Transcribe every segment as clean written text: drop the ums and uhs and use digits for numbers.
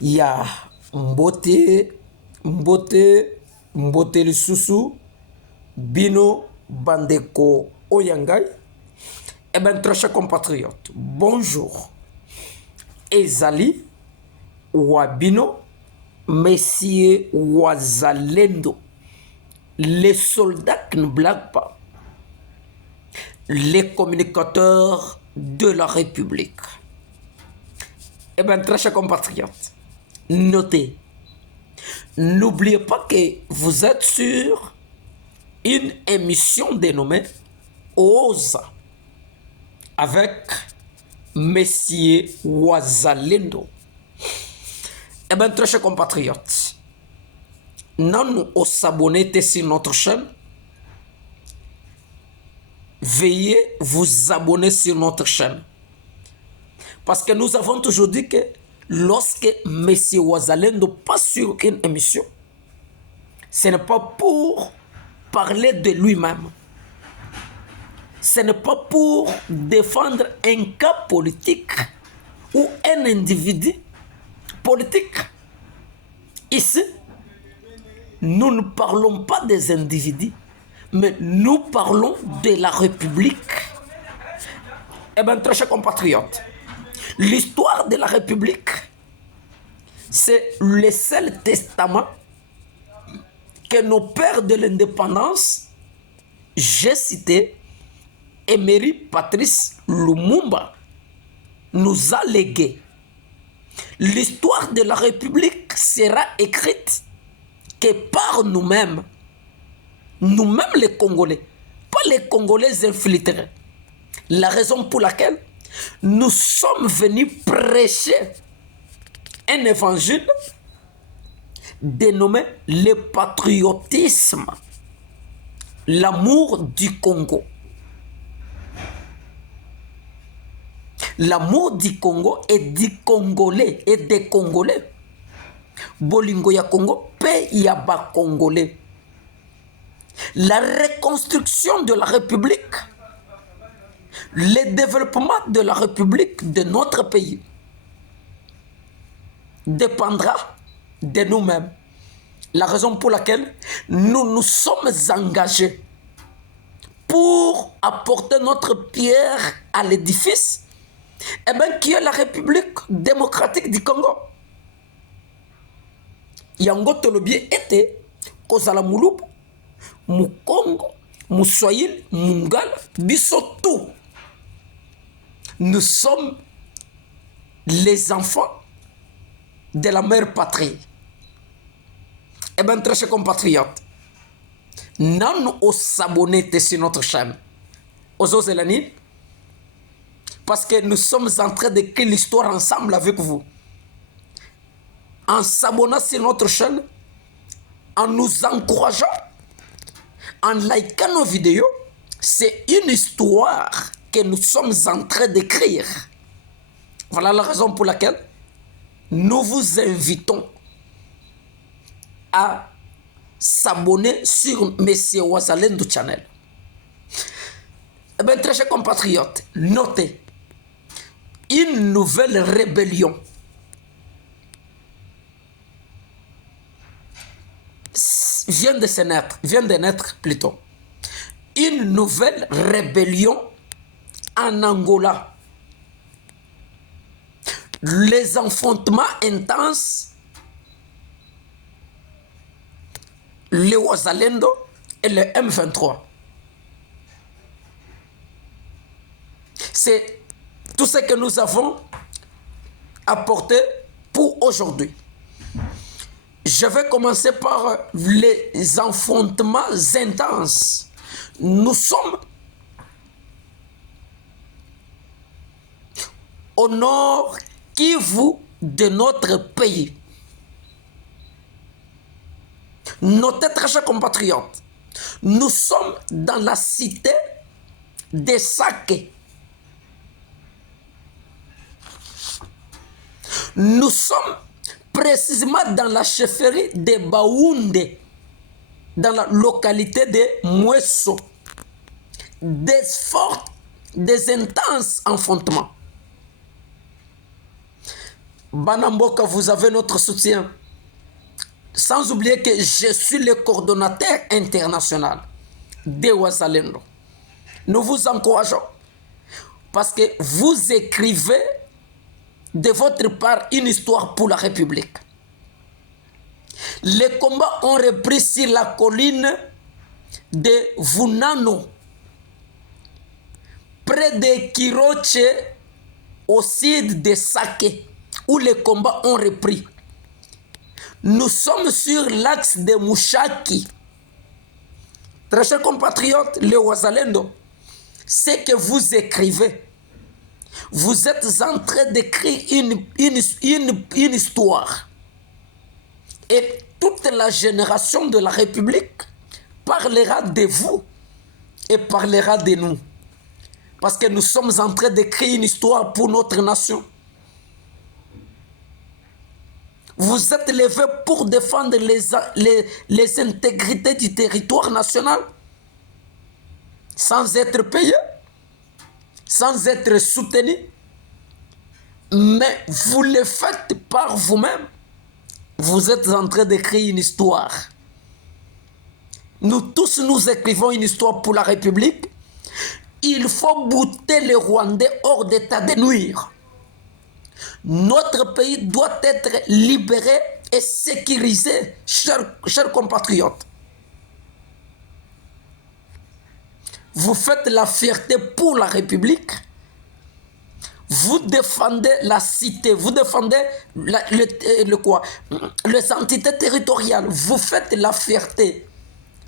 ya mbote lisusu bino bandeko oyangai. Eh bien, très chers compatriotes, bonjour. Ezali Wabino, Messieurs Wazalendo, les soldats qui ne blaguent pas, les communicateurs de la République. Eh bien, très chers compatriotes, notez, n'oubliez pas que vous êtes sur une émission dénommée OSA avec Messieurs Wazalendo. Eh bien, très chers compatriotes, non nous s'abonner sur notre chaîne. Veuillez vous abonner sur notre chaîne. Parce que nous avons toujours dit que lorsque Monsieur Wazalendo passe sur une émission, ce n'est pas pour parler de lui-même. Ce n'est pas pour défendre un cas politique ou un individu politique. Ici, nous ne parlons pas des individus, mais nous parlons de la République. Eh bien, très chers compatriotes, l'histoire de la République, c'est le seul testament que nos pères de l'indépendance, j'ai cité, Emery Patrice Lumumba, nous a légué. L'histoire de la République sera écrite que par nous-mêmes les Congolais, pas les Congolais infiltrés. La raison pour laquelle nous sommes venus prêcher un évangile dénommé le patriotisme, l'amour du Congo. L'amour du Congo et du Congolais et des Congolais. Bolingo ya Congo, pe ya ba Congolais. La reconstruction de la République, le développement de la République de notre pays dépendra de nous-mêmes. La raison pour laquelle nous nous sommes engagés pour apporter notre pierre à l'édifice, eh bien, qui est la République démocratique du Congo. Yango Tolobi était Kozala Mulubu, Mukongo, Moussoïl, Mungal, Bissotou. Nous sommes les enfants de la mère patrie. Eh bien, très chers compatriotes, non nous s'abonner sur notre chaîne. Ozo Zelani, parce que nous sommes en train d'écrire l'histoire ensemble avec vous. En s'abonnant sur notre chaîne, en nous encourageant, en likant nos vidéos, c'est une histoire que nous sommes en train d'écrire. Voilà la raison pour laquelle nous vous invitons à s'abonner sur Monsieur Wazalendo Channel. Eh bien, très chers compatriotes, notez, une nouvelle rébellion vient de naître plutôt. Une nouvelle rébellion en Angola. Les affrontements intenses, le Wazalendo et le M23. C'est tout ce que nous avons apporté pour aujourd'hui. Je vais commencer par les affrontements intenses. Nous sommes au nord Kivu de notre pays. Notez, très chers compatriotes, nous sommes dans la cité de Sake. Nous sommes précisément dans la chefferie de Baoundé, dans la localité de Mouesso. Des intenses affrontements. Banamboka, vous avez notre soutien. Sans oublier que je suis le coordonnateur international de Wazalendo. Nous vous encourageons parce que vous écrivez de votre part une histoire pour la République. Les combats ont repris sur la colline de Vunano, près de Kiroche, au sud de Sake, où les combats ont repris. Nous sommes sur l'axe de Mushaki. Très chers compatriotes, les Wazalendo, ce que vous écrivez, vous êtes en train d'écrire une histoire. Et toute la génération de la République parlera de vous et parlera de nous. Parce que nous sommes en train d'écrire une histoire pour notre nation. Vous êtes levés pour défendre les intégrités du territoire national sans être payés, sans être soutenus. Mais vous le faites par vous-même. Vous êtes en train d'écrire une histoire. Nous tous, nous écrivons une histoire pour la République. Il faut bouter les Rwandais hors d'état de nuire. Notre pays doit être libéré et sécurisé, chers compatriotes. Vous faites la fierté pour la République. Vous défendez la cité, vous défendez les entités territoriales. Vous faites la fierté.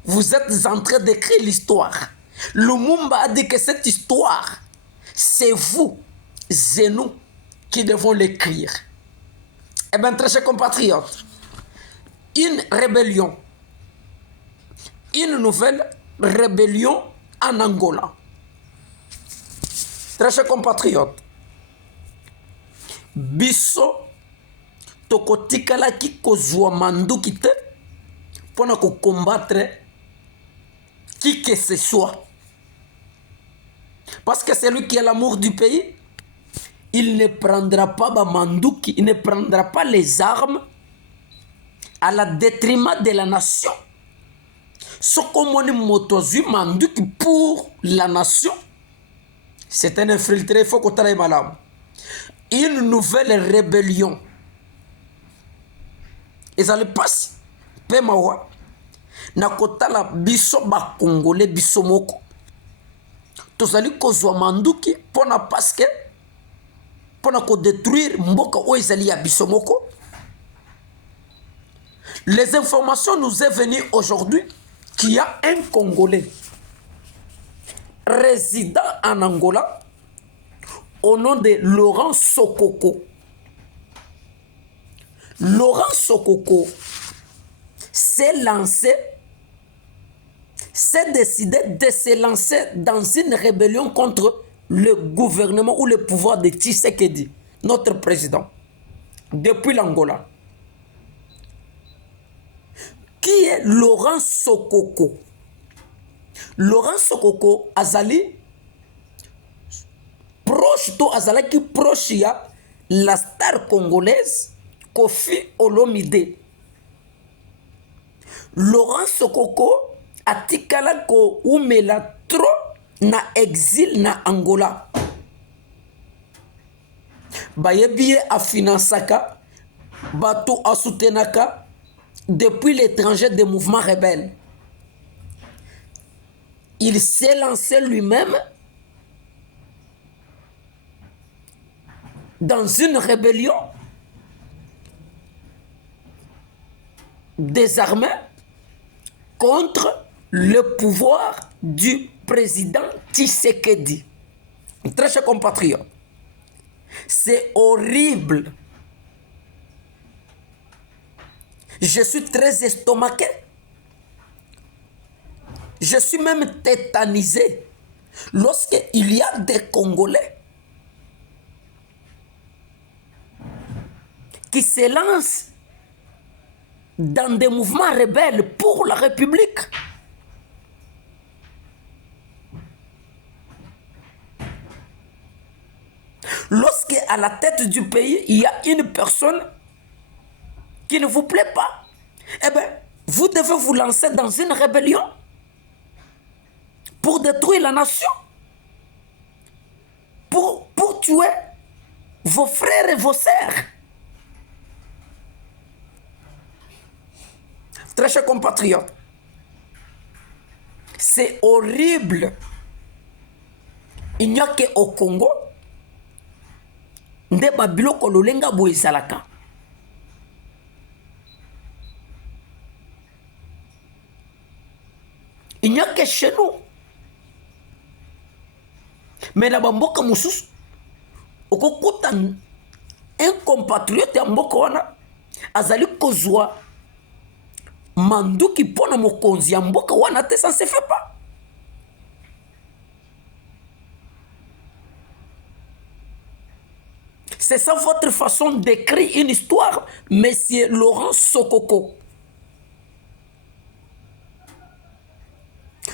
Vous êtes en train d'écrire l'histoire. Lumumba a dit que cette histoire, c'est vous et nous qui devons l'écrire. Eh bien, très chers compatriotes, une rébellion, une nouvelle rébellion en Angola. Très chers compatriotes, biso tokotikalaki kozwa manduki te pona ko combattre qui que ce soit. Parce que c'est lui qui a l'amour du pays. Il ne prendra pas Manduki, il ne prendra pas les armes à la détriment de la nation. Ce qu'on motozu Manduki pour la nation, c'est un infiltré, il faut qu'on travaille malade. Une nouvelle rébellion. Et ça le passe. Pemawa. Nakotala biso ba Congolais biso moko. Tozali kozwa Manduki pona parce que pour détruire Mboka Oezali ya Bisomoko. Les informations nous est venues aujourd'hui qu'il y a un Congolais résident en Angola au nom de Laurent Sokoko. Laurent Sokoko s'est décidé de se lancer dans une rébellion contre le gouvernement ou le pouvoir de Tshisekedi, notre président, depuis l'Angola. Qui est Laurent Sokoko? Laurent Sokoko azali proche to azala qui proche ya la star congolaise Kofi Olomide. Laurent Sokoko atikala ko umela trop na exil na Angola. Bayebiye a finansaka, bato a soutenaka depuis l'étranger des mouvements rebelles. Il s'est lancé lui-même dans une rébellion désarmée contre le pouvoir du président Tshisekedi. Très chers compatriotes, c'est horrible. Je suis très estomaqué. Je suis même tétanisé lorsqu'il y a des Congolais qui se lancent dans des mouvements rebelles pour la République. Lorsque à la tête du pays, il y a une personne qui ne vous plaît pas, eh bien, vous devez vous lancer dans une rébellion pour détruire la nation, pour tuer vos frères et vos sœurs. Très chers compatriotes, c'est horrible. Il n'y a qu'au Congo, nde babiloko lolenga boye ezalaka. Il n'y a que chez nous. Mais na bamboka mususu, okokuta un compatriote ya mboka wana azali kozwa manduki pona mokonzi ya mboka wana te, ça ne se fait pas. C'est ça votre façon d'écrire une histoire, Monsieur Laurent Sokoko.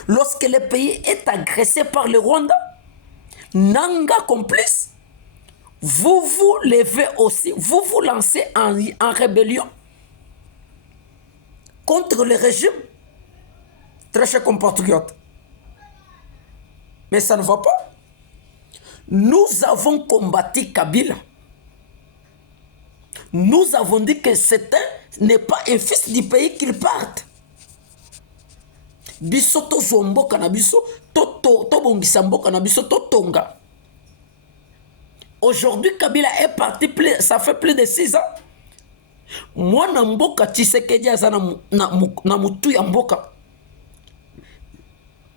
Lorsque le pays est agressé par le Rwanda, Nanga complice, vous vous levez aussi, vous vous lancez en rébellion contre le régime. Très chers compatriotes. Mais ça ne va pas. Nous avons combattu Kabila. Nous avons dit que n'est pas un fils du pays qu'il parte. Biso to zomboka na biso, to bongisa mboka na biso, to tonga. Aujourd'hui, Kabila est parti, ça fait plus de 6 ans. Moi, na mboka, Tshisekedi aza na mutu ya mboka.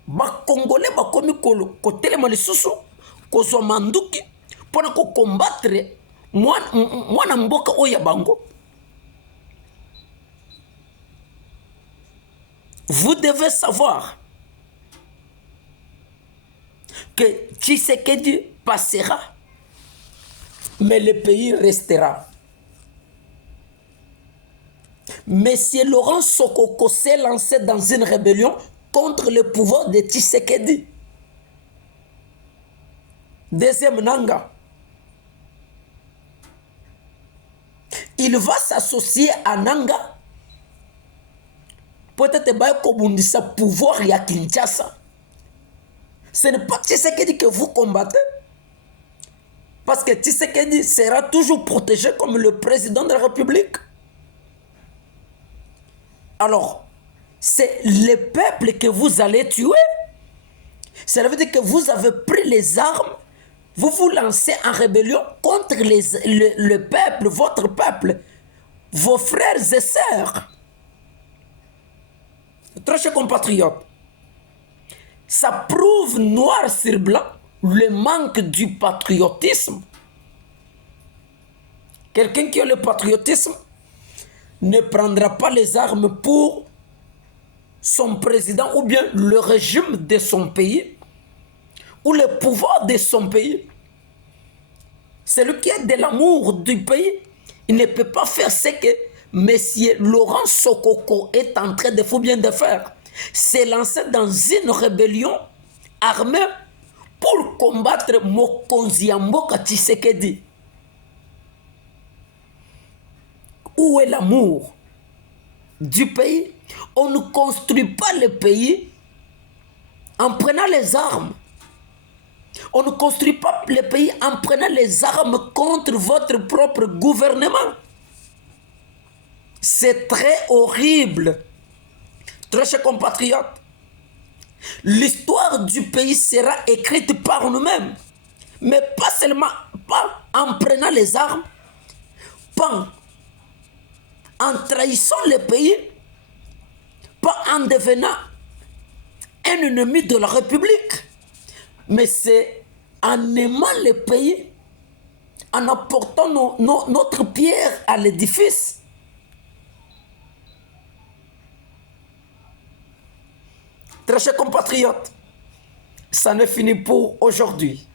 Ba Congolais bakomi kotelema lisusu, kozwa manduki, pona ko combattre mwana mboka oya bango. Vous devez savoir que Tshisekedi passera, mais le pays restera. Monsieur Laurent Sokoko s'est lancé dans une rébellion contre le pouvoir de Tshisekedi. Deuxième Nanga, il va s'associer à Nanga. Peut-être que sa pouvoir ya Kinshasa. Ce n'est pas Tshisekedi que vous combattez. Parce que Tshisekedi sera toujours protégé comme le président de la République. Alors, c'est le peuple que vous allez tuer. Ça veut dire que vous avez pris les armes, vous vous lancez en rébellion contre le peuple, votre peuple, vos frères et sœurs. Très chers compatriotes, ça prouve noir sur blanc le manque du patriotisme. Quelqu'un qui a le patriotisme ne prendra pas les armes pour son président ou bien le régime de son pays ou le pouvoir de son pays. Celui qui a de l'amour du pays, il ne peut pas faire ce que Monsieur Laurent Sokoko est en train de faire. C'est lancer dans une rébellion armée pour combattre Mokonzi Mboka Tshisekedi. Où est l'amour du pays? On ne construit pas le pays en prenant les armes. On ne construit pas le pays en prenant les armes contre votre propre gouvernement. C'est très horrible. Très chers compatriotes, l'histoire du pays sera écrite par nous-mêmes. Mais pas seulement en prenant les armes, pas en trahissant le pays, pas en devenant un ennemi de la République, mais c'est en aimant le pays, en apportant notre pierre à l'édifice. Très chers compatriotes, ça n'est fini pour aujourd'hui.